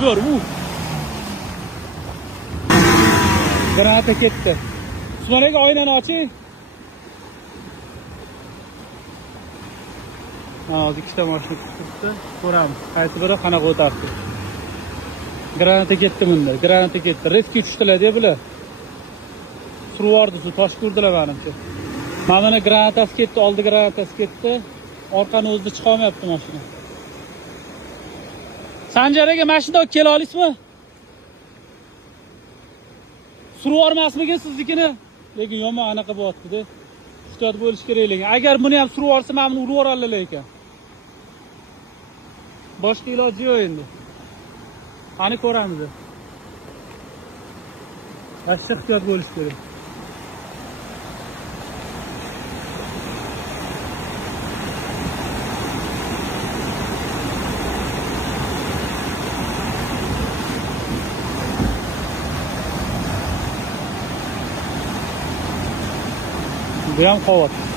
Dur, Granata ketdi. Usmon aka oynani oching. Hozir ikkita mashina chiqibdi. Ko'ramiz. Qaysi biri qanaqa o'tardi. Granata ketdi bunda. Granata ketdi. Rescue tushdilar-da bular. Survordi, tosh ko'rdilar menimcha. Mana granatasi ketdi, oldi granatasi ketdi. Orqani o'zida chiqa olmayapti mashina. Sanjar aka mashina olib kela olasizmi? Survormasmikin siznikini? Lekin yomon anaqa bo'lyapti-da. Ehtiyot bo'lish kerak lekin. Agar buni ham survorsa, men buni urib yuborarlar ekan. Boshqa iloji yo'q endi. Qani ko'ramiz. Ashta ehtiyot bo'lish kerak. Bu ham qavat.